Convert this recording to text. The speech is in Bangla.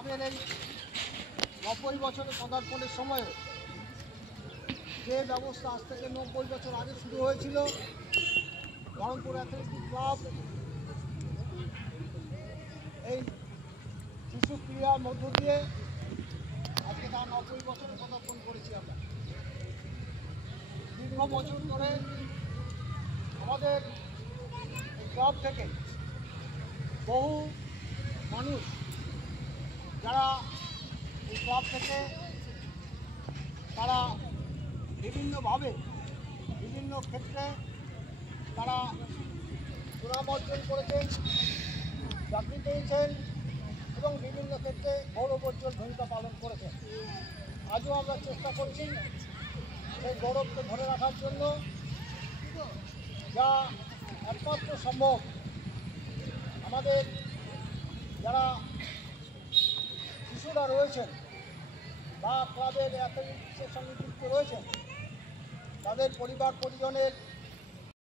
ক্লাবের এই 90 বছরের পদার্পণের সময়ে যে ব্যবস্থা আজ থেকে 90 বছর আগে শুরু হয়েছিল, বহরমপুর অ্যাথলেটিক ক্লাব এই শিশু ক্রীড়ার মধ্য দিয়ে আজকে তার 90 বছরে পদার্পণ করেছি। আমরা দীর্ঘ বছর ধরে আমাদের এই ক্লাব থেকে বহু মানুষ যারা এই ক্লাব থেকে তারা বিভিন্নভাবে বিভিন্ন ক্ষেত্রে তারা সুনাম অর্জন করেছেন, চাকরি পেয়েছেন এবং বিভিন্ন ক্ষেত্রে গৌরবোজ্জ্বল ভূমিকা পালন করেছেন। আজও আমরা চেষ্টা করছি সেই গৌরবকে ধরে রাখার জন্য, যা একমাত্র সম্ভব আমাদের যারা শিশুরা রয়েছেন বা ক্লাবের অ্যাথলেটিক্সের সঙ্গে যুক্ত রয়েছেন তাদের পরিবার পরিজনের